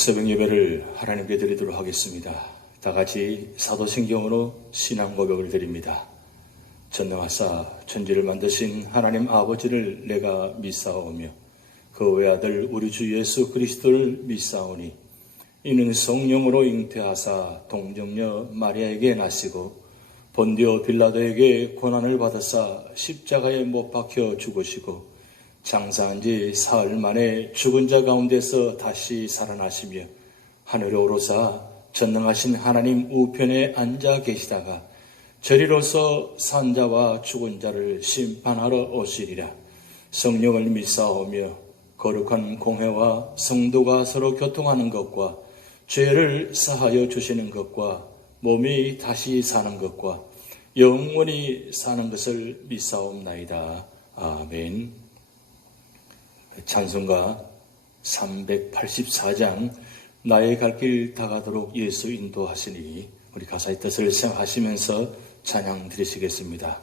새벽 예배를 하나님께 드리도록 하겠습니다. 다 같이 사도신경으로 신앙 고백을 드립니다. 전능하사 천지를 만드신 하나님 아버지를 내가 믿사오며 그 외아들 우리 주 예수 그리스도를 믿사오니 이는 성령으로 잉태하사 동정녀 마리아에게 나시고 본디오 빌라도에게 고난을 받으사 십자가에 못 박혀 죽으시고 장사한 지 사흘 만에 죽은 자 가운데서 다시 살아나시며 하늘에 오르사 전능하신 하나님 우편에 앉아 계시다가 저리로서 산자와 죽은 자를 심판하러 오시리라. 성령을 믿사오며 거룩한 공회와 성도가 서로 교통하는 것과 죄를 사하여 주시는 것과 몸이 다시 사는 것과 영원히 사는 것을 믿사옵나이다. 아멘. 찬송가 384장 나의 갈 길 다가도록 예수 인도하시니, 우리 가사의 뜻을 생각하시면서 찬양 드리시겠습니다.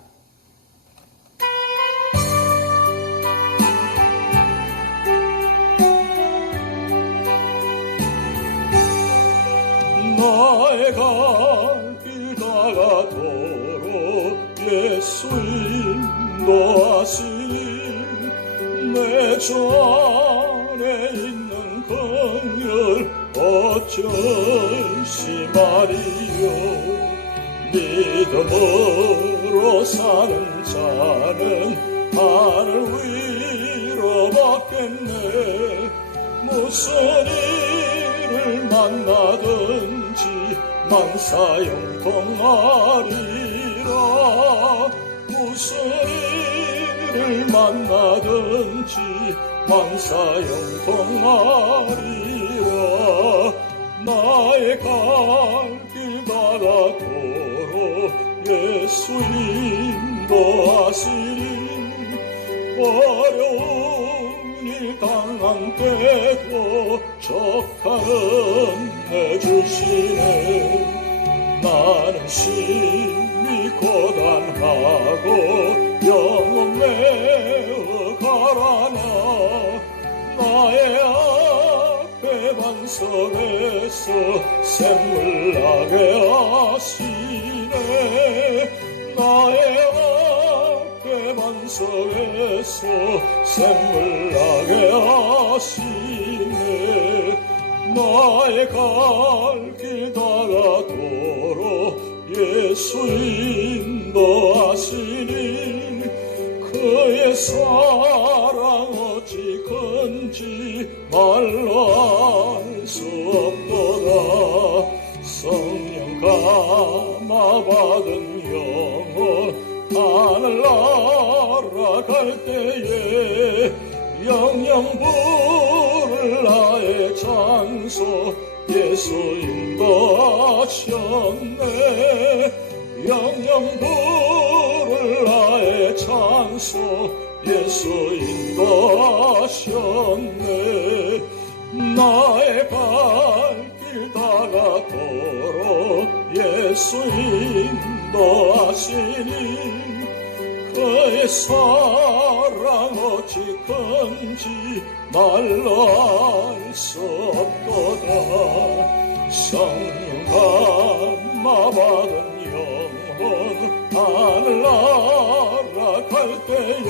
나의 갈 길 다가도록 예수 인도하시니 내 주 안에 있는 긍휼 어쩔시 말이요. 믿음으로 사는 자는 하늘 위로 받겠네. 무슨 일을 만나든지 만사형통하리라. 무슨 일을 만나든지 만사형통하리라. 나의 갈 길 다가도록 예수 인도하시니 어려운 일 당한 때도 족한 내주시네. 나는 심히 고단하고 영혼 메어 가라나. 나의 앞에 반석에서 샘물 나게 하시네. 나의 앞에 반석에서 샘물 나게 하시네. 나의 갈 길 다가도록 예수 인도하시니 그의 사랑 어찌 큰지 말로 알 수 없도다. 성령 감화받은 영혼 하늘 날아갈 때에 영영 부를 나의 장소 예수 인도하셨네. 영영 부를 나의 장소 예수 인도하셨네. 나의 갈 길 다가도록 예수 인도하시니 그의 사랑 어찌 큰지 말로 알 수 없도다. 성령 감화받은 영혼 하늘 날아갈 때에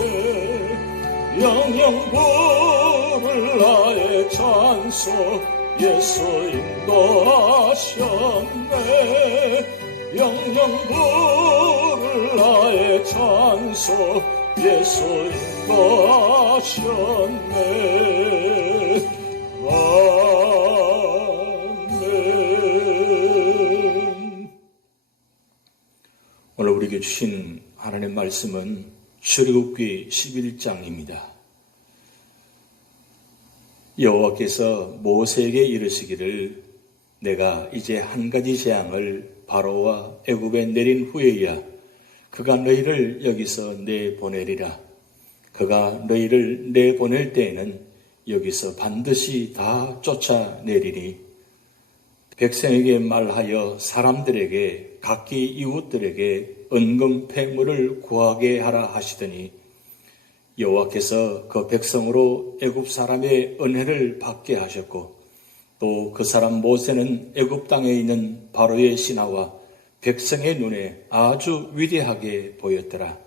영영 부를 나의 찬송 예수 인도하셨네. 영영 부를 나의 찬송 예수 인도하셨네. 아멘. 오늘 우리에게 주신 하나님의 말씀은 출애굽기 11장입니다. 여호와께서 모세에게 이르시기를 내가 이제 한 가지 재앙을 바로와 애굽에 내린 후에야 그가 너희를 여기서 내보내리라. 그가 너희를 내보낼 때에는 여기서 반드시 다 쫓아내리니 백성에게 말하여 사람들에게 각기 이웃들에게 은금 폐물을 구하게 하라 하시더니 여호와께서 그 백성으로 애굽 사람의 은혜를 받게 하셨고 또 그 사람 모세는 애굽 땅에 있는 바로의 신하와 백성의 눈에 아주 위대하게 보였더라.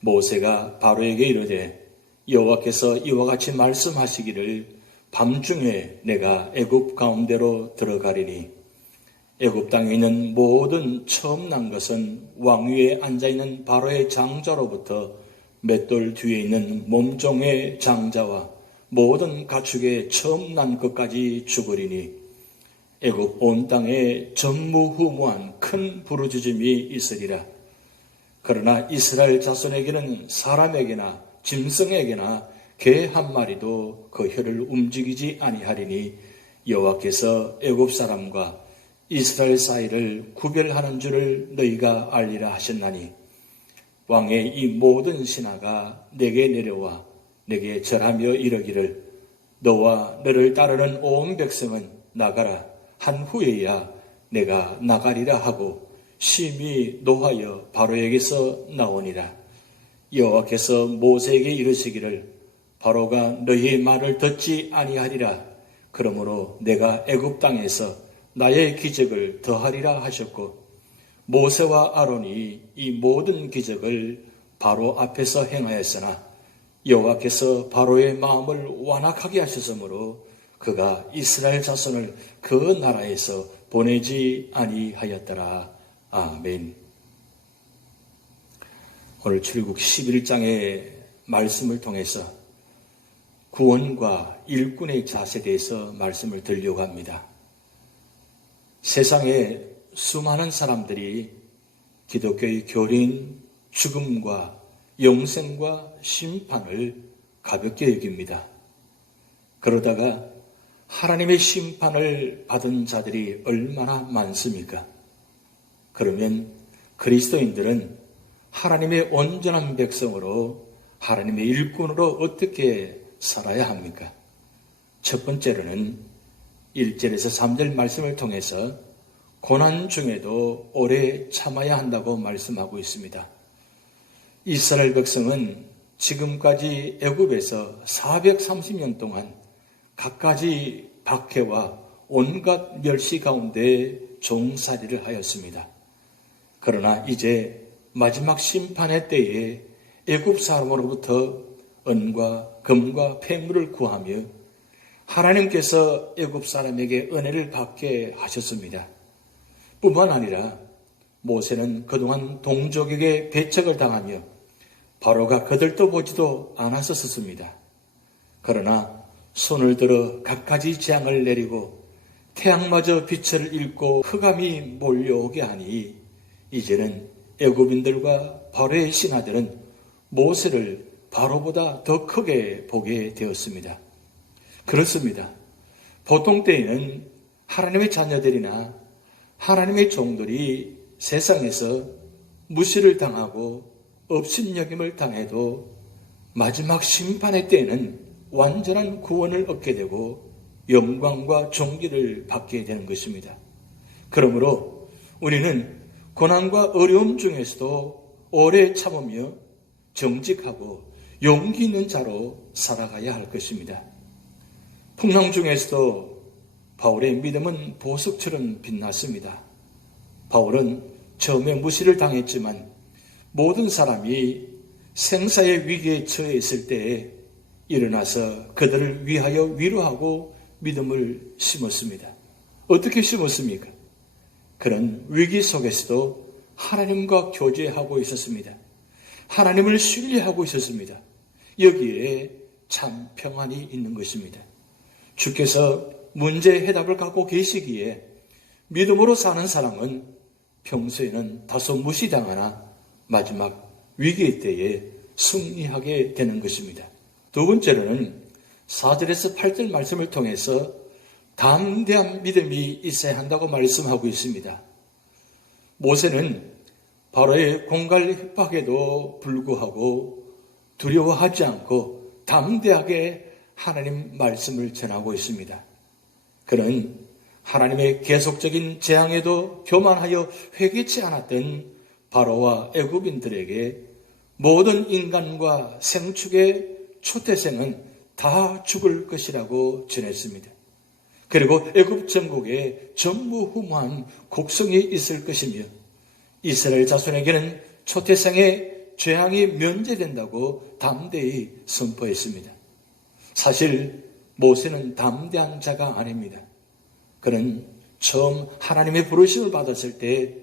모세가 바로에게 이르되 여호와께서 이와 같이 말씀하시기를 밤중에 내가 애굽 가운데로 들어가리니 애굽 땅에 있는 모든 처음 난 것은 왕위에 앉아있는 바로의 장자로부터 맷돌 뒤에 있는 몸종의 장자와 모든 가축의 처음 난 것까지 죽으리니 애굽 온 땅에 전무후무한 큰 부르짖음이 있으리라. 그러나 이스라엘 자손에게는 사람에게나 짐승에게나 개 한 마리도 그 혀를 움직이지 아니하리니 여호와께서 애굽 사람과 이스라엘 사이를 구별하는 줄을 너희가 알리라 하셨나니 왕의 이 모든 신하가 내게 내려와 내게 절하며 이르기를 너와 너를 따르는 온 백성은 나가라 한 후에야 내가 나가리라 하고 심히 노하여 바로에게서 나오니라. 여호와께서 모세에게 이르시기를 바로가 너희의 말을 듣지 아니하리라. 그러므로 내가 애굽 땅에서 나의 기적을 더하리라 하셨고 모세와 아론이 이 모든 기적을 바로 앞에서 행하였으나 여호와께서 바로의 마음을 완악하게 하셨으므로 그가 이스라엘 자손을 그 나라에서 보내지 아니하였더라. 아멘. 오늘 출애굽 11장의 말씀을 통해서 구원과 일꾼의 자세에 대해서 말씀을 드리려고 합니다. 세상에 수많은 사람들이 기독교의 교리인 죽음과 영생과 심판을 가볍게 여깁니다. 그러다가 하나님의 심판을 받은 자들이 얼마나 많습니까? 그러면 그리스도인들은 하나님의 온전한 백성으로 하나님의 일꾼으로 어떻게 살아야 합니까? 첫 번째로는 1절에서 3절 말씀을 통해서 고난 중에도 오래 참아야 한다고 말씀하고 있습니다. 이스라엘 백성은 지금까지 애굽에서 430년 동안 갖가지 박해와 온갖 멸시 가운데 종살이를 하였습니다. 그러나 이제 마지막 심판의 때에 애굽 사람으로부터 은과 금과 폐물을 구하며 하나님께서 애굽 사람에게 은혜를 받게 하셨습니다. 뿐만 아니라 모세는 그동안 동족에게 배척을 당하며 바로가 거들떠 보지도 않았었습니다. 그러나 손을 들어 갖가지 재앙을 내리고 태양마저 빛을 잃고 흑암이 몰려오게 하니 이제는 애굽인들과 바로의 신하들은 모세를 바로보다 더 크게 보게 되었습니다. 그렇습니다. 보통 때에는 하나님의 자녀들이나 하나님의 종들이 세상에서 무시를 당하고 업신여김을 당해도 마지막 심판의 때에는 완전한 구원을 얻게 되고 영광과 존귀를 받게 되는 것입니다. 그러므로 우리는 고난과 어려움 중에서도 오래 참으며 정직하고 용기 있는 자로 살아가야 할 것입니다. 풍랑 중에서도 바울의 믿음은 보석처럼 빛났습니다. 바울은 처음에 무시를 당했지만 모든 사람이 생사의 위기에 처해 있을 때에 일어나서 그들을 위하여 위로하고 믿음을 심었습니다. 어떻게 심었습니까? 그런 위기 속에서도 하나님과 교제하고 있었습니다. 하나님을 신뢰하고 있었습니다. 여기에 참 평안이 있는 것입니다. 주께서 문제의 해답을 갖고 계시기에 믿음으로 사는 사람은 평소에는 다소 무시당하나 마지막 위기의 때에 승리하게 되는 것입니다. 두 번째로는 4절에서 8절 말씀을 통해서 담대한 믿음이 있어야 한다고 말씀하고 있습니다. 모세는 바로의 공갈 협박에도 불구하고 두려워하지 않고 담대하게 하나님 말씀을 전하고 있습니다. 그는 하나님의 계속적인 재앙에도 교만하여 회개치 않았던 바로와 애굽인들에게 모든 인간과 생축의 초태생은 다 죽을 것이라고 전했습니다. 그리고 애굽 전국에 전무후무한 곡성이 있을 것이며 이스라엘 자손에게는 초태생의 죄악이 면제된다고 담대히 선포했습니다. 사실 모세는 담대한 자가 아닙니다. 그는 처음 하나님의 부르심을 받았을 때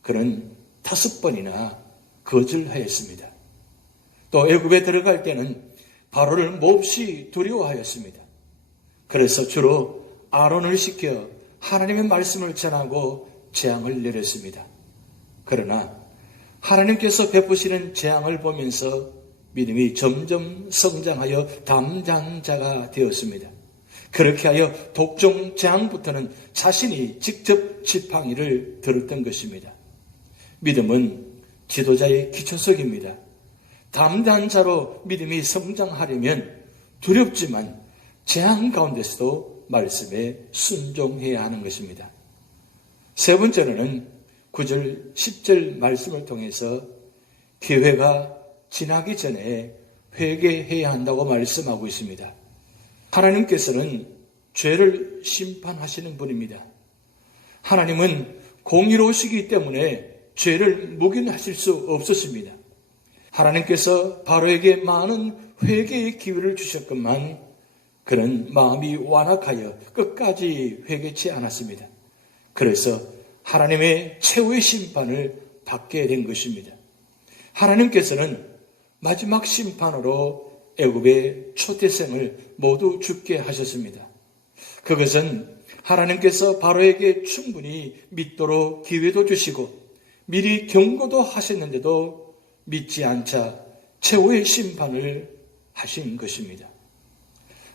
그는 5번이나 거절하였습니다. 또 애굽에 들어갈 때는 바로를 몹시 두려워하였습니다. 그래서 주로 아론을 시켜 하나님의 말씀을 전하고 재앙을 내렸습니다. 그러나 하나님께서 베푸시는 재앙을 보면서 믿음이 점점 성장하여 담대한 자가 되었습니다. 그렇게 하여 독종 재앙부터는 자신이 직접 지팡이를 들었던 것입니다. 믿음은 지도자의 기초석입니다. 담대한 자로 믿음이 성장하려면 두렵지만 재앙 가운데서도 말씀에 순종해야 하는 것입니다. 세 번째로는 9절, 10절 말씀을 통해서 기회가 지나기 전에 회개해야 한다고 말씀하고 있습니다. 하나님께서는 죄를 심판하시는 분입니다. 하나님은 공의로우시기 때문에 죄를 묵인하실 수 없었습니다. 하나님께서 바로에게 많은 회개의 기회를 주셨건만 그는 마음이 완악하여 끝까지 회개치 않았습니다. 그래서 하나님의 최후의 심판을 받게 된 것입니다. 하나님께서는 마지막 심판으로 애굽의 초태생을 모두 죽게 하셨습니다. 그것은 하나님께서 바로에게 충분히 믿도록 기회도 주시고 미리 경고도 하셨는데도 믿지 않자 최후의 심판을 하신 것입니다.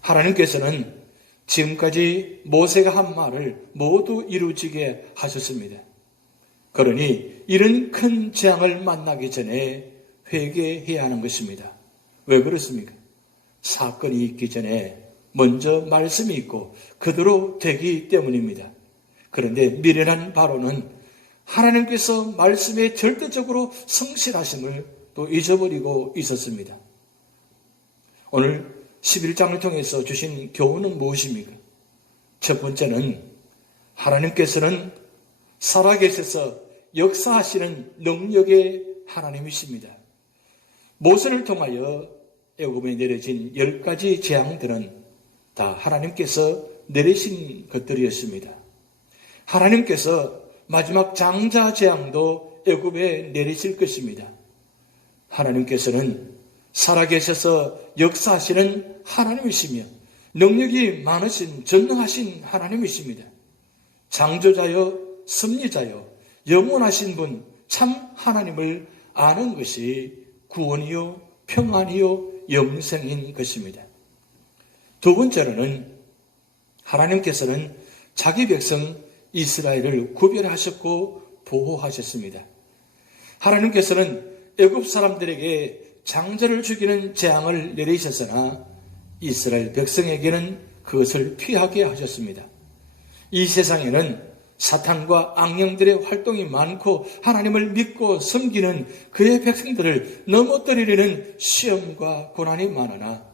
하나님께서는 지금까지 모세가 한 말을 모두 이루어지게 하셨습니다. 그러니 이런 큰 재앙을 만나기 전에 회개해야 하는 것입니다. 왜 그렇습니까? 사건이 있기 전에 먼저 말씀이 있고 그대로 되기 때문입니다. 그런데 미련한 바로는 하나님께서 말씀에 절대적으로 성실하심을 또 잊어버리고 있었습니다. 오늘 11장을 통해서 주신 교훈은 무엇입니까? 첫 번째는 하나님께서는 살아계셔서 역사하시는 능력의 하나님이십니다. 모세를 통하여 애굽에 내려진 10가지 재앙들은 다 하나님께서 내리신 것들이었습니다. 하나님께서 마지막 장자 재앙도 애굽에 내리실 것입니다. 하나님께서는 살아계셔서 역사하시는 하나님이시며 능력이 많으신 전능하신 하나님이십니다. 창조자여 섭리자여 영원하신 분 참 하나님을 아는 것이 구원이요 평안이요 영생인 것입니다. 두 번째로는 하나님께서는 자기 백성 이스라엘을 구별하셨고 보호하셨습니다. 하나님께서는 애굽 사람들에게 장자를 죽이는 재앙을 내리셨으나 이스라엘 백성에게는 그것을 피하게 하셨습니다. 이 세상에는 사탄과 악령들의 활동이 많고 하나님을 믿고 섬기는 그의 백성들을 넘어뜨리려는 시험과 고난이 많으나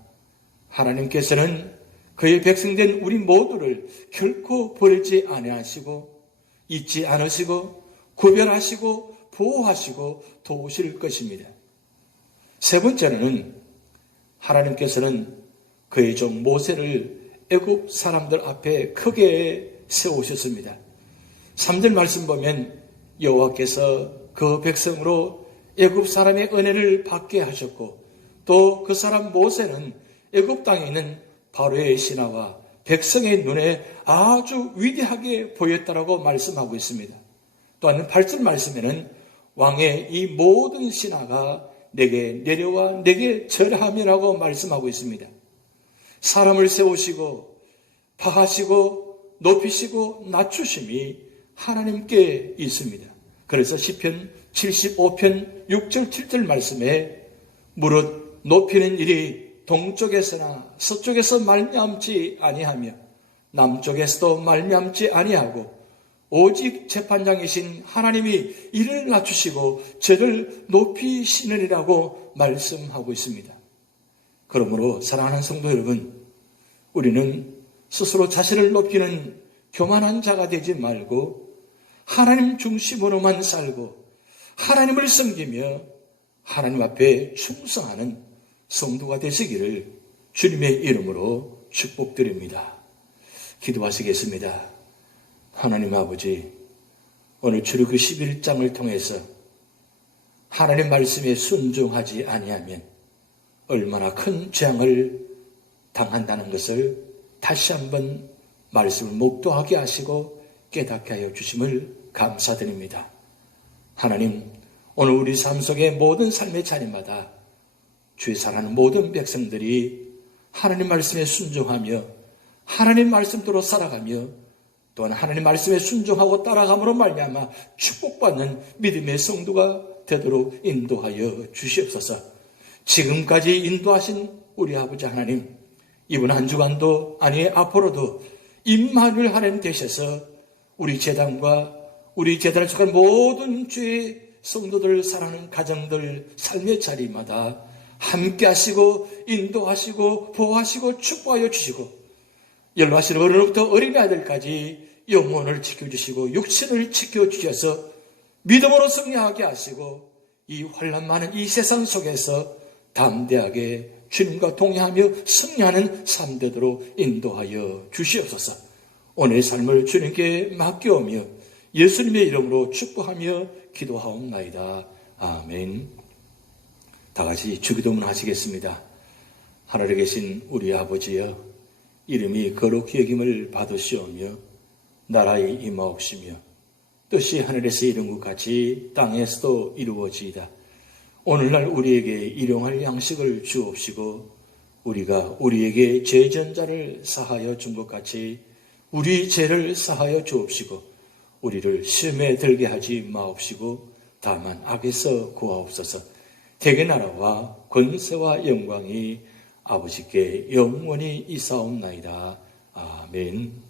하나님께서는 그의 백성된 우리 모두를 결코 버리지 아니하시고 잊지 않으시고 구별하시고 보호하시고 도우실 것입니다. 세 번째는 하나님께서는 그의 종 모세를 애굽 사람들 앞에 크게 세우셨습니다. 3절 말씀 보면 여호와께서 그 백성으로 애굽 사람의 은혜를 받게 하셨고 또 그 사람 모세는 애굽 땅에 있는 바로의 신하와 백성의 눈에 아주 위대하게 보였다라고 말씀하고 있습니다. 또한 8절 말씀에는 왕의 이 모든 신하가 내게 내려와 내게 절하미라고 말씀하고 있습니다. 사람을 세우시고 파하시고 높이시고 낮추심이 하나님께 있습니다. 그래서 시편 75편 6절 7절 말씀에 무릇 높이는 일이 동쪽에서나 서쪽에서 말미암지 아니하며 남쪽에서도 말미암지 아니하고 오직 재판장이신 하나님이 이를 낮추시고 저를 높이시느니라고 말씀하고 있습니다. 그러므로 사랑하는 성도 여러분, 우리는 스스로 자신을 높이는 교만한 자가 되지 말고 하나님 중심으로만 살고 하나님을 섬기며 하나님 앞에 충성하는 성도가 되시기를 주님의 이름으로 축복드립니다. 기도하시겠습니다. 하나님 아버지, 오늘 출애굽기 11장을 통해서 하나님 말씀에 순종하지 아니하면 얼마나 큰 재앙을 당한다는 것을 다시 한번 말씀을 목도하게 하시고 깨닫게 하여 주심을 감사드립니다. 하나님, 오늘 우리 삶 속의 모든 삶의 자리마다 주의 사랑하는 모든 백성들이 하나님 말씀에 순종하며 하나님 말씀대로 살아가며 또한 하나님 말씀에 순종하고 따라감으로 말미암아 축복받는 믿음의 성도가 되도록 인도하여 주시옵소서. 지금까지 인도하신 우리 아버지 하나님, 이번 한 주간도 아니 앞으로도 임마누엘 하나님 되셔서 우리 제단과 우리 제단을 속한 모든 주의 성도들 사랑하는 가정들 삶의 자리마다 함께 하시고 인도하시고 보호하시고 축복하여 주시고 연로하신 어른부터 어린아이들까지 영혼을 지켜주시고 육신을 지켜주셔서 믿음으로 승리하게 하시고 이 환난 많은 이 세상 속에서 담대하게 주님과 동행하며 승리하는 삶 되도록 인도하여 주시옵소서. 오늘의 삶을 주님께 맡겨오며 예수님의 이름으로 축복하며 기도하옵나이다. 아멘. 다 같이 주기도문 하시겠습니다. 하늘에 계신 우리 아버지여, 이름이 거룩히 여김을 받으시오며 나라의 임하옵시며 뜻이 하늘에서 이룬 것 같이 땅에서도 이루어지이다. 오늘날 우리에게 일용할 양식을 주옵시고 우리가 우리에게 죄전자를 사하여 준 것 같이 우리 죄를 사하여 주옵시고 우리를 시험에 들게 하지 마옵시고 다만 악에서 구하옵소서. 대개 나라와 권세와 영광이 아버지께 영원히 있사옵나이다. 아멘.